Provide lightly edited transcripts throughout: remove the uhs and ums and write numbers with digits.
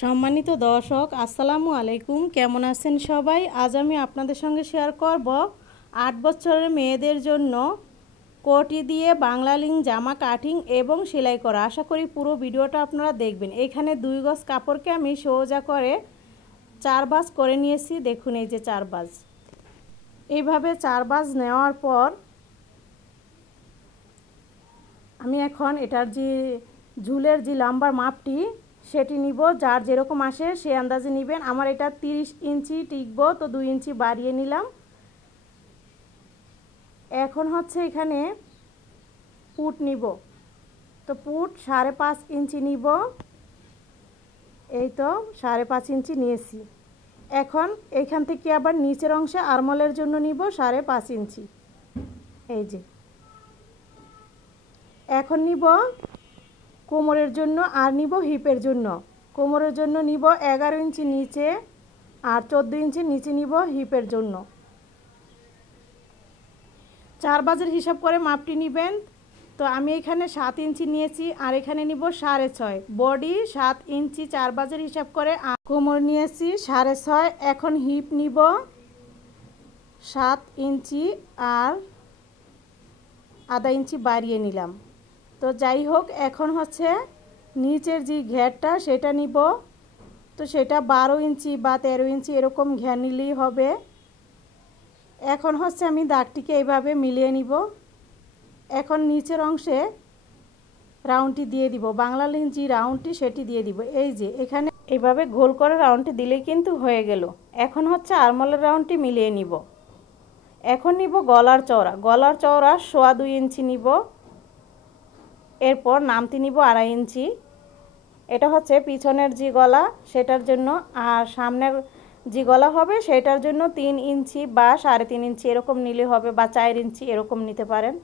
সম্মানিত দর্শক আসসালামু আলাইকুম, কেমন আছেন সবাই? আজ আমি আপনাদের সঙ্গে শেয়ার করব 8 বছরের মেয়েদের জন্য কোটি দিয়ে বাংলালিঙ্ক জামা কাটিং এবং সেলাই করা। আশা করি পুরো ভিডিওটা আপনারা দেখবেন। এখানে 2 গজ কাপড়কে আমি সোজা করে 4 ভাঁজ করে নিয়েছি। দেখুন এই যে 4 ভাঁজ, এইভাবে 4 ভাঁজ নেওয়ার পর আমি এখন এটার যে ঝুলের যে লম্বার মাপটি সেটি নিব। যার যেরকম আসে সে আন্দাজে নেবেন। আমার এটা 30 ইঞ্চি টিকবো, তো 2 ইঞ্চি বাড়িয়ে নিলাম। এখন হচ্ছে এখানে পুট নিব, তো পুট 5.5 ইঞ্চি নিব। এই তো 5.5 ইঞ্চি নিয়েছি। এখন এইখান থেকে আবার নিচের অংশে আরমলের জন্য নিব 5.5 ইঞ্চি। এই যে এখন নিব কোমরের জন্য আর নিব হিপের জন্য। কোমরের জন্য নিব 11 ইঞ্চি নিচে আর 14 ইঞ্চি নিচে নিব হিপের জন্য। 4 ভাঁজের হিসাব করে মাপটি নেবেন। তো আমি এখানে 7 ইঞ্চি নিয়েছি আর এখানে নিব 6.5। বডি 7 ইঞ্চি 4 ভাঁজের হিসাব করে, আর কোমর নিয়েছি 6.5। এখন হিপ নিব 7 ইঞ্চি আর আধা ইঞ্চি বাড়িয়ে নিলাম। তো যাই হোক, এখন হচ্ছে নিচের যে ঘেরটা সেটা নিব। তো সেটা 12 ইঞ্চি বা 13 ইঞ্চি এরকম ঘের নিলেই হবে। এখন হচ্ছে আমি দাগটিকে এইভাবে মিলিয়ে নিব। এখন নিচের অংশে রাউন্ডটি দিয়ে দিব, বাংলালিঙ্ক যে রাউন্ডটি সেটি দিয়ে দিব। এই যে এখানে এইভাবে গোল করে রাউন্ডটি দিলেই কিন্তু হয়ে গেল। এখন হচ্ছে আরমলের রাউন্ডটি মিলিয়ে নিব। এখন নিব গলার চওড়া। গলার চওড়া 2.25 ইঞ্চি নিব। এরপর নামতি নিব 2.5 ইঞ্চি। এটা হচ্ছে পিছনের যে গলা সেটার জন্য, আর সামনের যে গলা হবে সেটার জন্য 3 ইঞ্চি বা 3.5 ইঞ্চি এরকম নিলে হবে, বা 4 ইঞ্চি এরকম নিতে পারেন।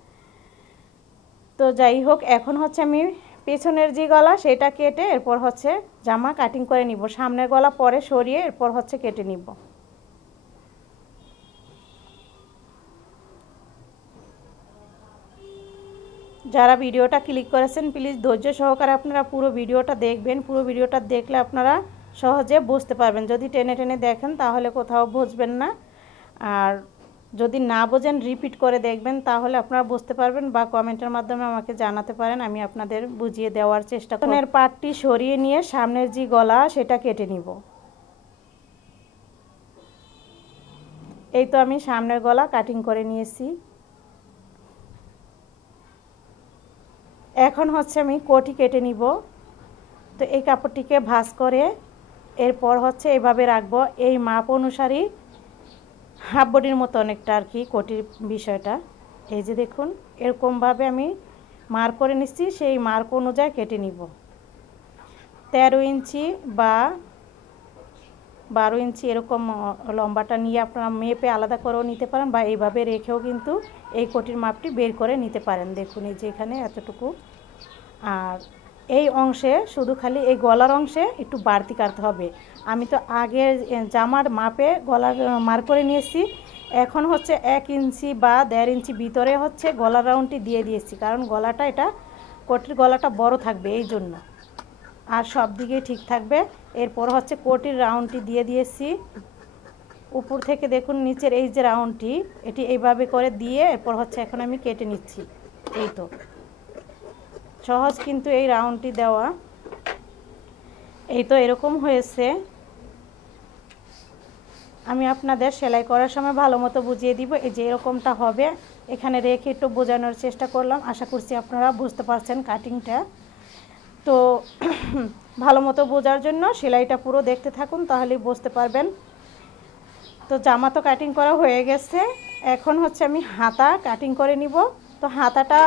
তো যাই হোক, এখন হচ্ছে আমি পেছনের যে গলা সেটা কেটে এরপর হচ্ছে জামা কাটিং করে নিব। সামনের গলা পরে সরিয়ে এরপর হচ্ছে কেটে নিব। যারা ভিডিওটা ক্লিক করেছেন প্লিজ ধৈর্য সহকারে আপনারা পুরো ভিডিওটা দেখবেন। পুরো ভিডিওটা দেখলে আপনারা সহজে বুঝতে পারবেন। যদি টেনে টেনে দেখেন তাহলে কোথাও বুঝবেন না, আর যদি না বোঝেন রিপিট করে দেখবেন তাহলে আপনারা বুঝতে পারবেন, বা কমেন্টের মাধ্যমে আমাকে জানাতে পারেন, আমি আপনাদের বুঝিয়ে দেওয়ার চেষ্টা করব। সামনের পার্টটি সরিয়ে নিয়ে সামনের যে গলা সেটা কেটে নিব। এই তো আমি সামনের গলা কাটিং করে নিয়েছি। এখন হচ্ছে আমি কোটি কেটে নিব। তো এই কাপড়টিকে ভাঁজ করে এরপর হচ্ছে এইভাবে রাখবো। এই মাপ অনুসারেই হাফ বডির মতো অনেকটা আর কি কোটির বিষয়টা। এই যে দেখুন এরকমভাবে আমি মার্ক করে নিচ্ছি, সেই মার্ক অনুযায়ী কেটে নিব। 13 ইঞ্চি বা 12 ইঞ্চি এরকম লম্বাটা নিয়ে আপনারা মেপে আলাদা করেও নিতে পারেন, বা এইভাবে রেখেও কিন্তু এই কোটির মাপটি বের করে নিতে পারেন। দেখুন এই যে এখানে এতটুকু, আর এই অংশে শুধু খালি এই গলার অংশে একটু বাড়তি কাটতে হবে। আমি তো আগে জামার মাপে গলার মার্ক করে নিয়েছি। এখন হচ্ছে 1 ইঞ্চি বা 1.5 ইঞ্চি ভিতরে হচ্ছে গলার রাউন্ডটি দিয়ে দিয়েছি, কারণ গলাটা এটা কোটির গলাটা বড় থাকবে এই জন্য, আর সব দিকে ঠিক থাকবে। এরপর হচ্ছে কোটির রাউন্ডটি দিয়ে দিয়েছি উপর থেকে। দেখুন নিচের এই যে রাউন্ডটি এটি এইভাবে করে দিয়ে এরপর হচ্ছে এখন আমি কেটে নিচ্ছি। এই তো সহজ কিন্তু এই রাউন্ডটি দেওয়া। এই তো এরকম হয়েছে। আমি আপনাদের সেলাই করার সময় ভালো মতো বুঝিয়ে দিব। এই যে এরকমটা হবে, এখানে রেখে একটু বোঝানোর চেষ্টা করলাম। আশা করছি আপনারা বুঝতে পারছেন কাটিংটা। তো ভালো মতো বোঝার জন্য সেলাইটা পুরো দেখতে থাকুন, তাহলেই বুঝতে পারবেন। তো জামা তো কাটিং করা হয়ে গেছে। এখন হচ্ছে আমি হাতা কাটিং করে নিব। তো হাতাটা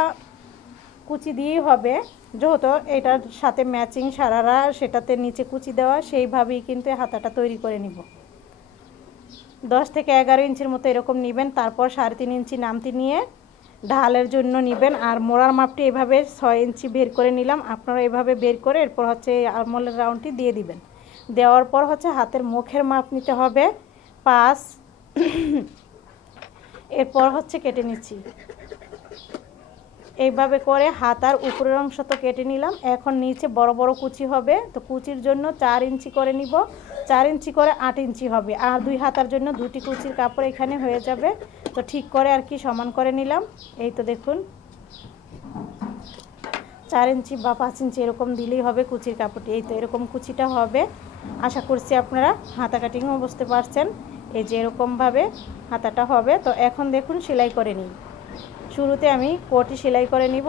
কুচি দিয়েই হবে, যেহেতু এটার সাথে ম্যাচিং সারারা সেটাতে নিচে কুচি দেওয়া, সেইভাবেই কিন্তু হাতাটা তৈরি করে নিব। 10 থেকে 11 ইঞ্চির মতো এরকম নেবেন। তারপর 3.5 ইঞ্চি নামতি নিয়ে ঢালের জন্য নেবেন। আর মোড়ার মাপটি এভাবে 6 ইঞ্চি বের করে নিলাম। আপনারা এভাবে বের করে এরপর হচ্ছে আরমোলের রাউন্ডটি দিয়ে দিবেন। দেওয়ার পর হচ্ছে হাতের মুখের মাপ নিতে হবে 5। এরপর হচ্ছে কেটে নিচ্ছি। এইভাবে করে হাতার উপরের অংশ তো কেটে নিলাম। এখন নিচে বড় বড় কুচি হবে, তো কুচির জন্য 4 ইঞ্চি করে নিব। 4 ইঞ্চি করে 8 ইঞ্চি হবে, আর 2 হাতার জন্য 2টি কুচির কাপড় এখানে হয়ে যাবে। তো ঠিক করে আর কি সমান করে নিলাম। এই তো দেখুন 4 ইঞ্চি বা 5 ইঞ্চি এরকম দিলেই হবে কুচির কাপড়টি। এই তো এরকম কুচিটা হবে। আশা করছি আপনারা হাতা কাটিংও বুঝতে পারছেন। এই যে এরকমভাবে হাতাটা হবে। তো এখন দেখুন সেলাই করে নিই। শুরুতে আমি কোটি সেলাই করে নিব।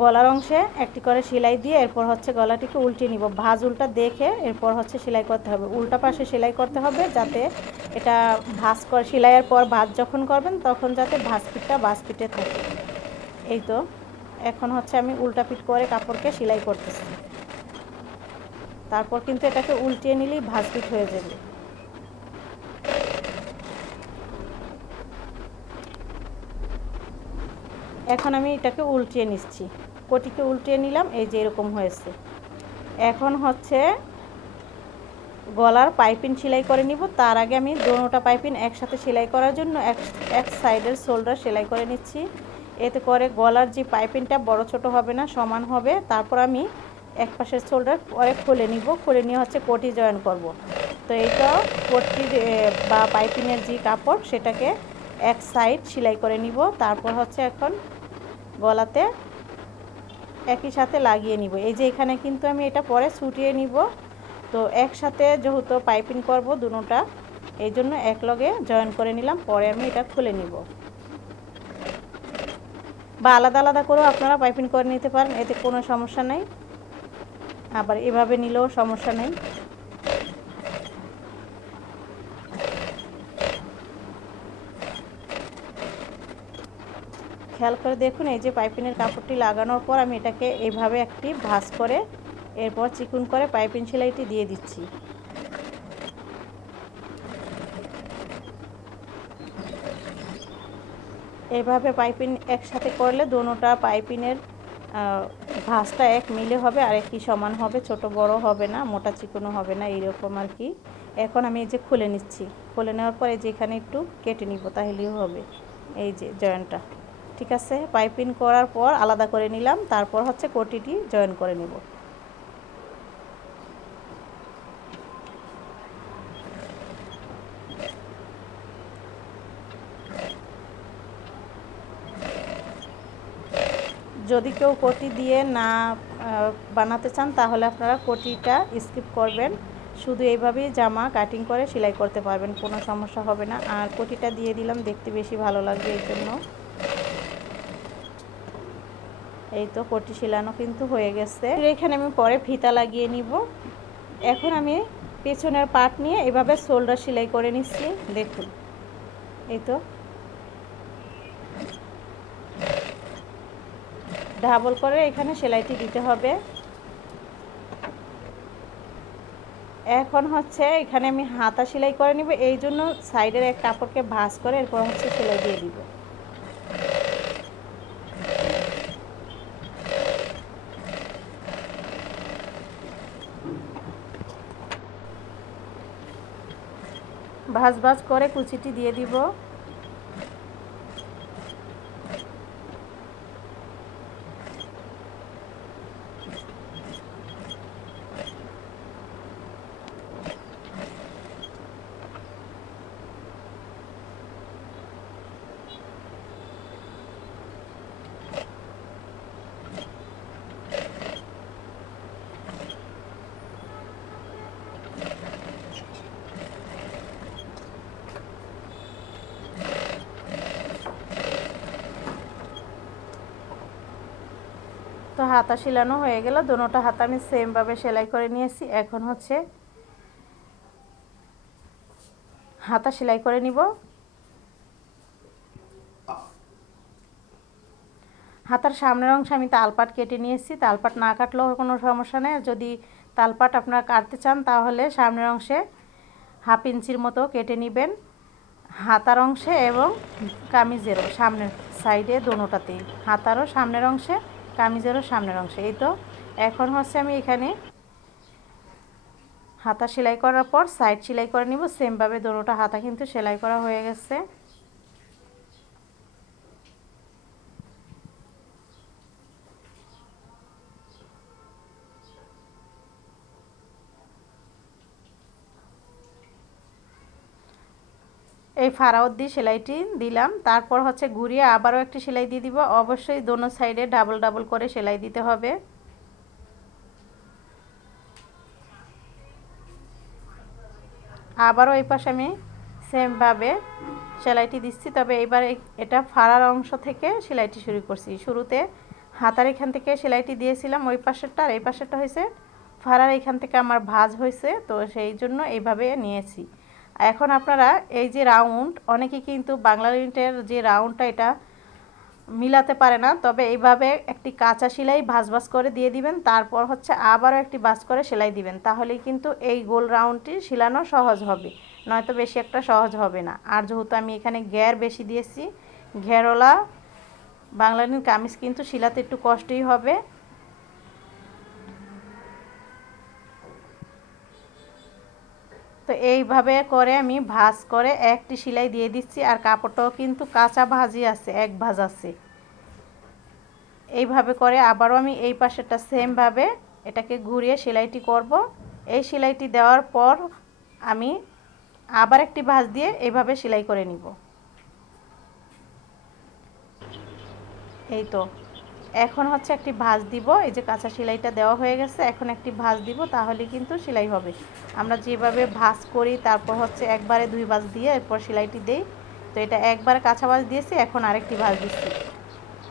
গলার অংশে একটি করে সেলাই দিয়ে এরপর হচ্ছে গলাটিকে উল্টে নিব। ভাঁজ উল্টা দেখে এরপর হচ্ছে সেলাই করতে হবে। উল্টা পাশে সেলাই করতে হবে, যাতে এটা ভাঁজ করে সেলাইয়ের পর ভাঁজ যখন করবেন তখন যাতে ভাঁজ পিঠে থাকে। এই তো এখন হচ্ছে আমি উল্টা পিঠ করে কাপড়কে সেলাই করতেছি। তারপর কিন্তু এটাকে উল্টিয়ে নিলেই ভাঁজ পিঠ হয়ে যাবে। এখন আমি এটাকে উল্টিয়ে নিচ্ছি, কোটিকে উল্টিয়ে নিলাম। এই যে এরকম হয়েছে। এখন হচ্ছে গলার পাইপিং সেলাই করে নিব। তার আগে আমি দোনোটা পাইপিং একসাথে সেলাই করার জন্য এক সাইডের শোল্ডার সেলাই করে নিচ্ছি। এতে করে গলার যে পাইপিংটা বড় ছোট হবে না, সমান হবে। তারপর আমি এক পাশের শোল্ডার পরে খুলে নিব। খুলে নিয়ে হচ্ছে কোটি জয়েন করব। তো এইটা কোটির বা পাইপিংয়ের যে কাপড় সেটাকে এক সাইড সেলাই করে নিব। তারপর হচ্ছে এখন গলাতে একই সাথে লাগিয়ে নিব। এই যে এখানে কিন্তু আমি এটা পরে ছুটিয়ে নিব। তো একসাথে যেহেতু পাইপিং করব দুটোটা, এই জন্য একলগে জয়েন করে নিলাম। পরে আমি এটা খুলে নিব, বা আলাদা আলাদা করেও আপনারা পাইপিং করে নিতে পারেন, এতে কোনো সমস্যা নেই। আবার এভাবে নিলেও সমস্যা নেই। খেয়াল করে দেখুন, এই যে পাইপিংয়ের কাপড়টি লাগানোর পর আমি এটাকে এইভাবে একটি ভাঁজ করে এরপর চিকুন করে পাইপিং সেলাইটি দিয়ে দিচ্ছি। এইভাবে পাইপিং একসাথে করলে দোনোটা পাইপিংয়ের ভাঁজটা এক মিলে হবে আর একই সমান হবে, ছোট বড় হবে না, মোটা চিকুনও হবে না, এইরকম আর কি। এখন আমি এই যে খুলে নিচ্ছি। খুলে নেওয়ার পরে যে এখানে একটু কেটে নিব, তাহলেই হবে। এই যে জয়েন্টটা ঠিক আছে। পাইপিং করার পর আলাদা করে নিলাম। তারপর হচ্ছে কোটিটি জয়েন করে নেব। যদি কেউ কোটি দিয়ে না বানাতে চান তাহলে আপনারা কোটিটা স্কিপ করবেন। শুধু এইভাবেই জামা কাটিং করে সেলাই করতে পারবেন, কোনো সমস্যা হবে না। আর কোটিটা দিয়ে দিলাম, দেখতে বেশি ভালো লাগবে এই জন্য। এই তো কোটি সেলানো কিন্তু হয়ে গেছে। এখানে আমি পরে ফিতা লাগিয়ে নিব। এখন আমি পেছনের পার্ট নিয়ে এভাবে শোল্ডার সেলাই করে নিচ্ছি। দেখুন এই তো ডাবল করে এখানে সেলাইটি দিতে হবে। এখন হচ্ছে এখানে আমি হাতা সেলাই করে নিব, এই জন্য সাইডের এক কাপড়কে ভাঁজ করে এরপর হচ্ছে সেলাই দিয়ে দিব। ভাঁজ ভাঁজ করে কুচিটি দিয়ে দিব। তো হাতা সেলানো হয়ে গেল। দুটোটা হাতা আমি সেমভাবে সেলাই করে নিয়েছি। এখন হচ্ছে হাতা সেলাই করে নিব। হাতার সামনের অংশ আমি তালপাট কেটে নিয়েছি। তালপাট না কাটলেও কোনো সমস্যা নেই। যদি তালপাট আপনারা কাটতে চান তাহলে সামনের অংশে 1/2 ইঞ্চির মতো কেটে নেবেন, হাতার অংশে এবং কামিজেরও সামনের সাইডে দোনোটাতেই, হাতারও সামনের অংশে কামিজেরও সামনের অংশে। এই তো এখন হচ্ছে আমি এখানে হাতা সেলাই করার পর সাইড সেলাই করে নিব। সেমভাবে দোনোটা হাতা কিন্তু সেলাই করা হয়ে গেছে। এই ফাড়াও দিয়ে সেলাইটি দিলাম। তারপর হচ্ছে ঘুরিয়ে আবারও একটি সেলাই দিয়ে দিব। অবশ্যই দোনো সাইডে ডাবল ডাবল করে সেলাই দিতে হবে। আবারও এই পাশে আমি সেমভাবে সেলাইটি দিচ্ছি, তবে এবার এটা ফাড়ার অংশ থেকে সেলাইটি শুরু করছি। শুরুতে হাতার এখান থেকে সেলাইটি দিয়েছিলাম ওই পাশেরটা, আর এই পাশেরটা হয়েছে ফাড়ার এখান থেকে আমার ভাঁজ হয়েছে, তো সেই জন্য এইভাবে নিয়েছি। এখন আপনারা এই যে রাউন্ড, অনেকেই কিন্তু বাংলালিংকের যে রাউন্ডটা এটা মিলাতে পারে না, তবে এইভাবে একটি কাঁচা সেলাই ভাঁজ ভাঁজ করে দিয়ে দিবেন। তারপর হচ্ছে আবারও একটি ভাঁজ করে সেলাই দিবেন, তাহলেই কিন্তু এই গোল রাউন্ডটি সেলানো সহজ হবে, নয়তো বেশি একটা সহজ হবে না। আর যেহেতু আমি এখানে ঘের বেশি দিয়েছি, ঘেরওয়ালা বাংলালিং কামিজ কিন্তু সেলাতে একটু কষ্টই হবে। তো এইভাবে করে আমি ভাঁজ করে একটি সেলাই দিয়ে দিচ্ছি, আর কাপড়টাও কিন্তু কাঁচা ভাঁজই আছে, এক ভাঁজ আছে। এইভাবে করে আবারও আমি এই পাশেরটা সেমভাবে এটাকে ঘুরিয়ে সেলাইটি করব। এই সেলাইটি দেওয়ার পর আমি আবার একটি ভাঁজ দিয়ে এইভাবে সেলাই করে নিব। এই তো এখন হচ্ছে একটি ভাঁজ দিব। এই যে কাঁচা সেলাইটা দেওয়া হয়ে গেছে, এখন একটি ভাঁজ দিব, তাহলে কিন্তু সেলাই হবে। আমরা যেভাবে ভাঁজ করি তারপর হচ্ছে একবারে দুই ভাঁজ দিয়ে এরপর সেলাইটি দেই, তো এটা একবারে কাঁচা ভাঁজ দিয়েছি, এখন আরেকটি ভাঁজ দিচ্ছি।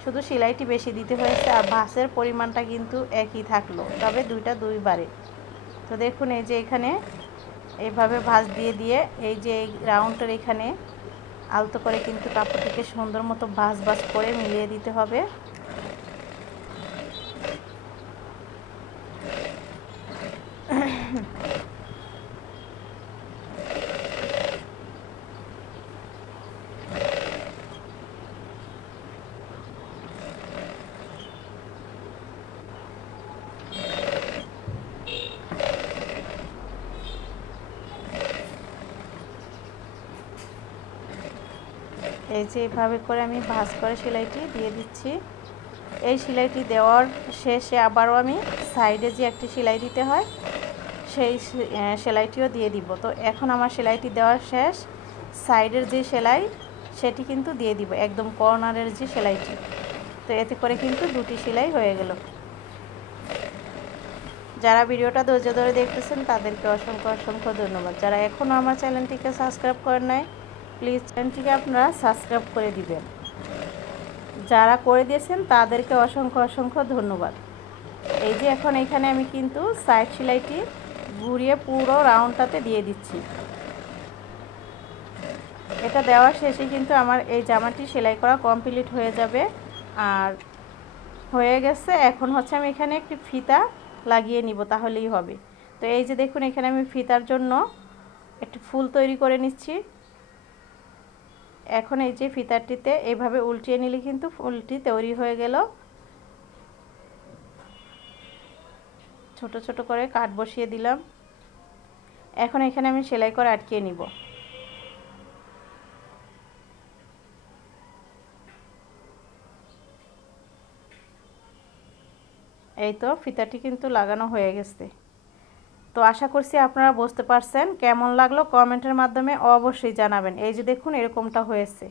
শুধু সেলাইটি বেশি দিতে হয়েছে, আর ভাঁজের পরিমাণটা কিন্তু একই থাকলো, তবে দুইবারে। তো দেখুন এই যে এখানে এইভাবে ভাঁজ দিয়ে দিয়ে এই যে এই রাউন্ডের এখানে আলতো করে কিন্তু কাপড়টিকে সুন্দর মতো ভাঁজ ভাঁজ করে মিলিয়ে দিতে হবে। এই যে এইভাবে করে আমি ভাঁজ করে সেলাইটি দিয়ে দিচ্ছি। এই সেলাইটি দেওয়ার শেষে আবারও আমি সাইডে যে একটি সেলাই দিতে হয় সেই সেলাইটিও দিয়ে দিব। তো এখন আমার সেলাইটি দেওয়ার শেষ, সাইডের যে সেলাই সেটি কিন্তু দিয়ে দিব, একদম কর্নারের যে সেলাইটি। তো এতে করে কিন্তু দুটি সেলাই হয়ে গেল। যারা ভিডিওটা ধৈর্য ধরে দেখতেছেন তাদেরকে অসংখ্য অসংখ্য ধন্যবাদ। যারা এখনও আমার চ্যানেলটিকে সাবস্ক্রাইব করেন নাই, প্লিজ চ্যানেলটিকে আপনারা সাবস্ক্রাইব করে দিবেন। যারা করে দিয়েছেন তাদেরকে অসংখ্য অসংখ্য ধন্যবাদ। এই যে এখন এখানে আমি কিন্তু সাইড সেলাইটি ঘুরিয়ে পুরো রাউন্ডটাতে দিয়ে দিচ্ছি। এটা দেওয়ার শেষে কিন্তু আমার এই জামাটি সেলাই করা কমপ্লিট হয়ে যাবে। আর হয়ে গেছে, এখন হচ্ছে আমি এখানে একটি ফিতা লাগিয়ে নিব, তাহলেই হবে। তো এই যে দেখুন এখানে আমি ফিতার জন্য একটি ফুল তৈরি করে নিচ্ছি। এখন এই যে ফিতাটিতে এইভাবে উল্টিয়ে নিলে কিন্তু ফুলটি তৈরি হয়ে গেল। ছোট ছোট করে কাট বসিয়ে দিলাম। এখন এখানে আমি সেলাই করে আটকিয়ে নিব। এই তো ফিতাটি কিন্তু লাগানো হয়ে গেছে। তো আশা করছি আপনারা বুঝতে পারছেন। কেমন লাগলো কমেন্টের মাধ্যমে অবশ্যই জানাবেন। এই যে দেখুন এরকমটা হয়েছে,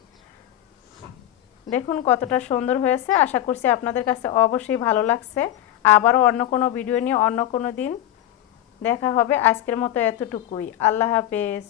দেখুন কতটা সুন্দর হয়েছে। আশা করছি আপনাদের কাছে অবশ্যই ভালো লাগছে। আবারও অন্য কোনো ভিডিও নিয়ে অন্য কোনো দিন দেখা হবে। আজকের মতো এতটুকুই। আল্লাহ হাফেজ।